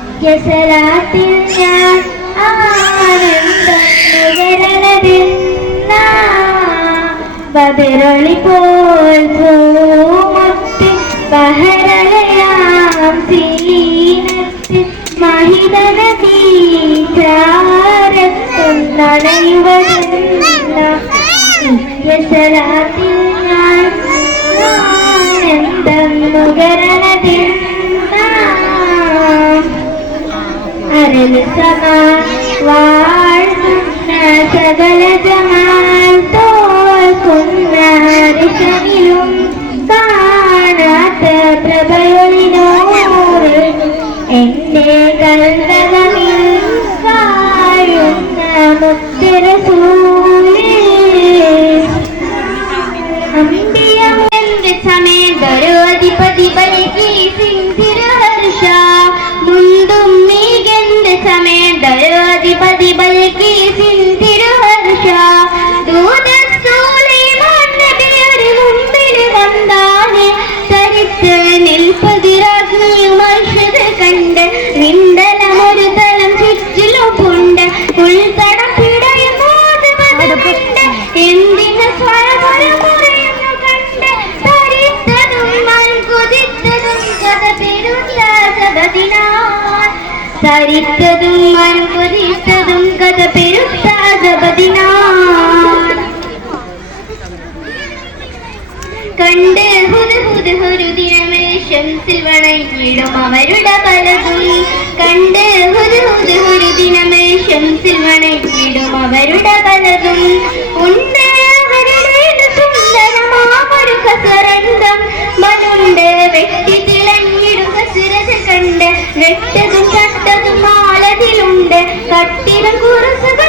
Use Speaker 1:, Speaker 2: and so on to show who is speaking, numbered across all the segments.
Speaker 1: നിത്യസലാത്തിൽ ഞാൻ ആനന്ദം നുകരണതെന്ന ബദിറൊളി പോൽ പൂമൊത്ത് ബഹരതയാം സീനത്ത് മഹിതന അരൽ സമാ വാഴ്ന്ന സകല ജമാൽ തോൽക്കുന്ന ഹരിശനിലും കാണാത്ത പ്രഭയൊളിനോറ് എന്റെ കൽവകമിൽ മുത്തിരസൂലേ അമ്പിയമെന്റെ സമേതരോധിപതി വണങ്ങിടും അവരുടെ പലതും കണ്ട് ഒരു ഒരു ഹുരുദിനമേ ശംസിൽ അവരുടെ പലതും ഉണ്ട് കണ്ട് വെട്ടതും കട്ടതും മാലതിലുണ്ട് കട്ടിലും കുറസുകൾ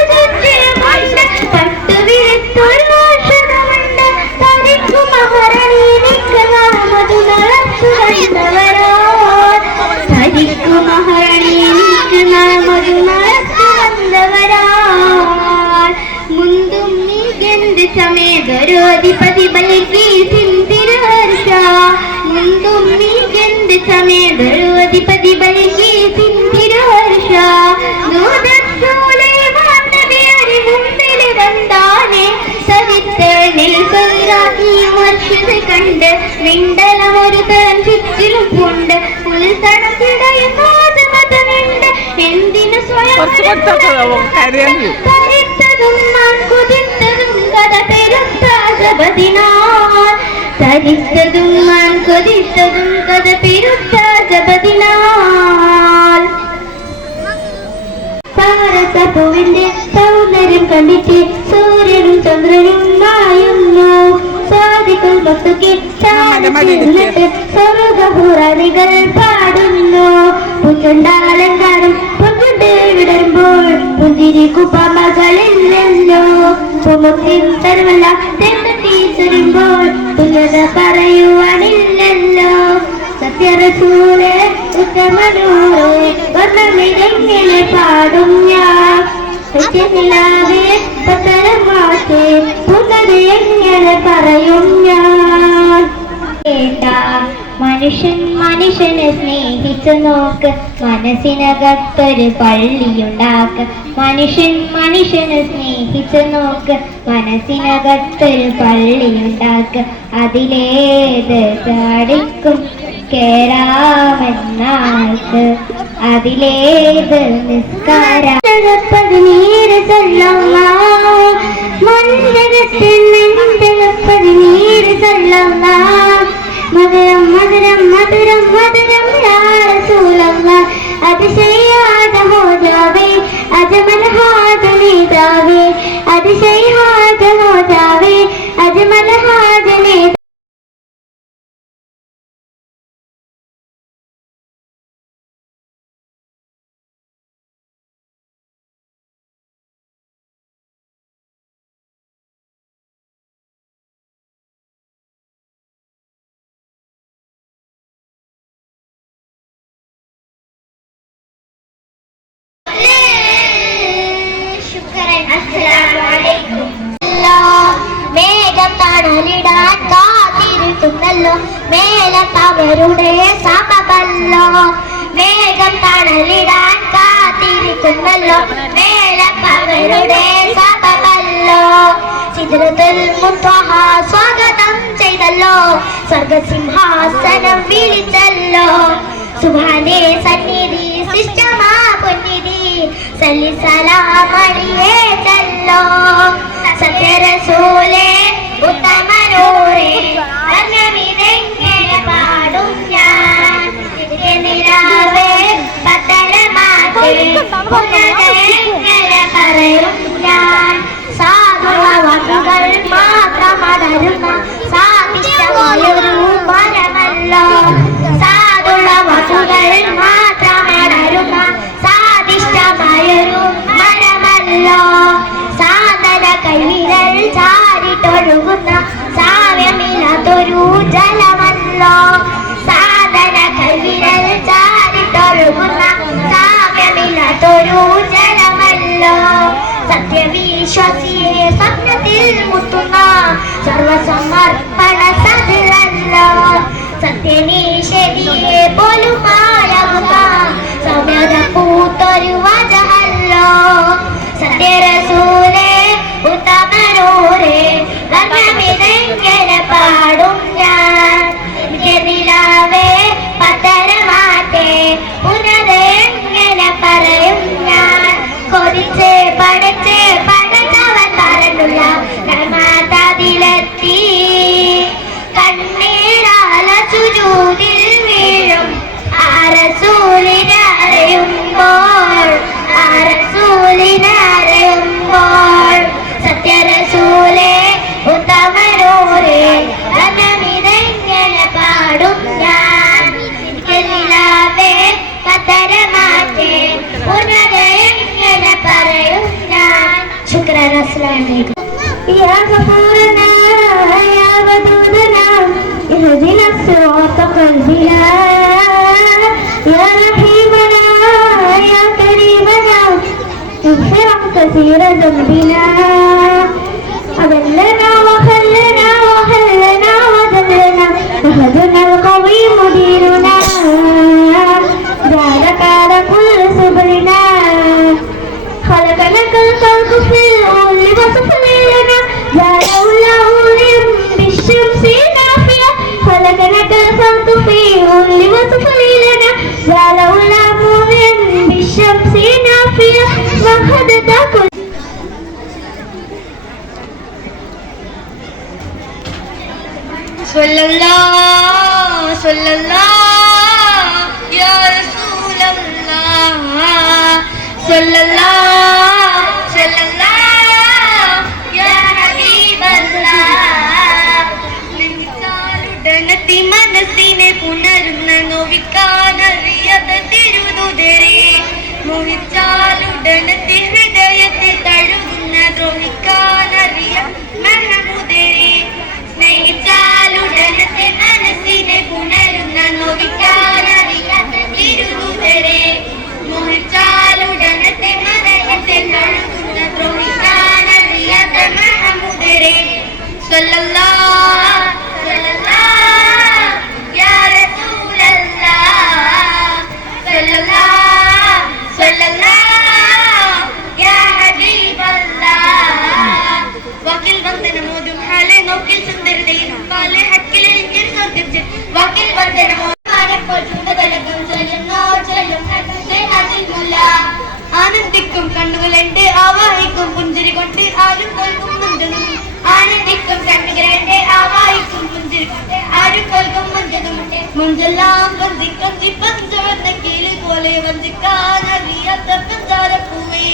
Speaker 1: നീകെന്ത് സമേതരോധിപതി ബലികി സിന്തിരഹർഷ ദൂതസൂലൈമാൻ നബിയുടെ മുമ്പിൽ വന്നാനെ സവിത്ത് നിൽപ്പതിരാക്കി കണ്ട് വിണ്ടലം ഒരു തരം ചുറ്റിലും ഉണ്ട് ഉൾത്തടത്തിടയും മതമുണ്ട് എന്തിനു സ്വയം പെരുത്താസപതിനാൽ തരിച്ചതും മാൻ കൊതിച്ചതും കഥ പെരുത്താസപതിനാൽ പാരസപ്പുവിന്റെ സൗന്ദര്യം കണ്ടിട്ട് സൂര്യനും ചന്ദ്രനും മായുന്നു. സാധിക്കും വസ്തുക്കൾ ചാടിച്ചിരുന്നിട്ട് സ്വർഗഹുറാനികൾ പാടുന്നു. പുഞ്ചുണ്ടാലങ്കാരം പുഞ്ചുണ്ട് വിടരുമ്പോൾ പുഞ്ചിരി കുപ്പമകളില്ലല്ലോ പുമുത്തിൻ തരുമല്ല തെമ്പത്തി ചുരുമ്പോൾ തുല്യത പറയുവാനില്ലല്ലോ. സത്യറസൂലെ ഉത്തമനൂറോ വർണമിതെങ്ങനെ പാടും ഞാൻ? സത്യനിലാവേ പത്തരമാറ്റേ പുനരെ പറയും ഞാൻ? കേട്ട മനുഷ്യൻ മനുഷ്യനെ സ്നേഹിച്ചു നോക്ക് മനസ്സിനകത്തൊരു പള്ളിയുണ്ടാക്ക് മനുഷ്യൻ മനുഷ്യനെ സ്നേഹിച്ചു നോക്ക് മനസ്സിനകത്തൊരു പള്ളിയുണ്ടാക്ക് അതിലേത് ചാടിക്കും കേറാമെന്നാൾക്ക് അതിലേത് നിസ്കാരം പതിനീര് ചൊല്ലാം മന്ദരത്തിൽ നിന്റെ പതിനീര് ചൊല്ലമ്മ മധുരം മധുരം മധുരം മധുരം
Speaker 2: அஸ்லாம் வலைக்கும் മേഘത്തണലിടാൻ കാത്തിരുത്തുന്നല്ലോ മേലത്തവരുടെ സമമല്ലോ മേഘം തണലിടാൻ കാത്തിരിക്കുന്നല്ലോ മേലത്തവരുടെ സമമല്ലോ ചിത്രത്തിൽ മുത്തഹ സ്വാഗതം ചെയ്തല്ലോ സ്വർഗസിംഹാസനം വിളിച്ചല്ലോ സുഭാനെ സന്നിധി ശിഷ്ടമാ പൊന്നി ಸಲ್ಲಿಸಲಾ ಮಡಿಯೇ ತಲ್ಲೋ വിശ്വസിയെ സ്വപ്നത്തിൽ മുത്തുന്ന സർവസമർപ്പണ സതിരല്ല സത്യനീ ശരിയെ പോലുമായാകുന്ന സമത പൂത്തൊരു വജഹല്ലോ സത്യരസൂലെ ഉത്തമനൂരെ വർണമിതെങ്ങനെ പാടും? كثير ذنبنا أذلنا
Speaker 1: വാഴക്കൊൽക്കം വഞ്ചനമുട്ടെ മുഞ്ചെല്ലാം വന്തി കന്തി പഞ്ചവന്ന കീഴ് പോലെ വന്തി കാണറിയാത്ത പഞ്ചാരപ്പൂവേ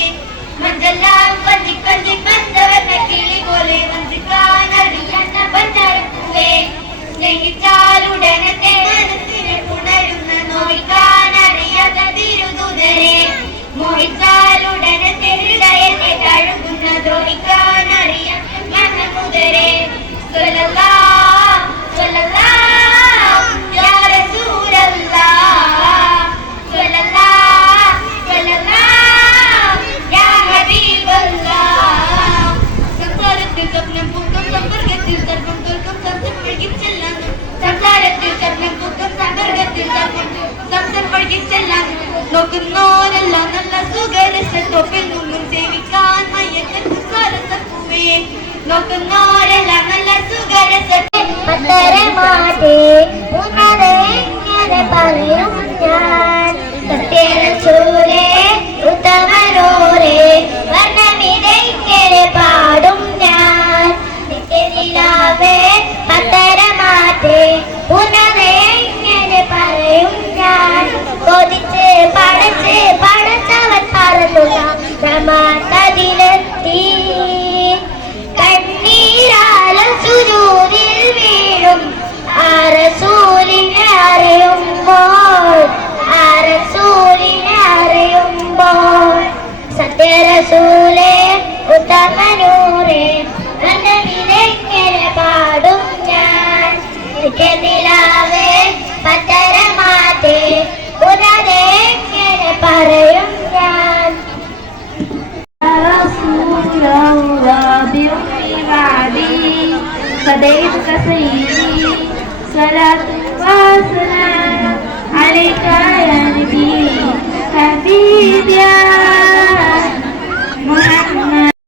Speaker 1: മഞ്ചെല്ലാം വന്തി കന്തി പഞ്ചവന്ന കീഴ് പോലെ വന്തി കാണറിയാത്ത പഞ്ചാരപ്പൂവേ
Speaker 2: സ്നേഹിച്ചാലുടനെ തേടുന്നത് നോക്കുന്നോരെല്ലാം നല്ല സുഖരസത്തൊപ്പിൽ നിന്നും സേവിക്കാൻ മയ്യത്തിൽ പൂവേ. നോക്കുന്നോരെല്ലാം നല്ല സുഖരസത്തെ
Speaker 1: Yeah.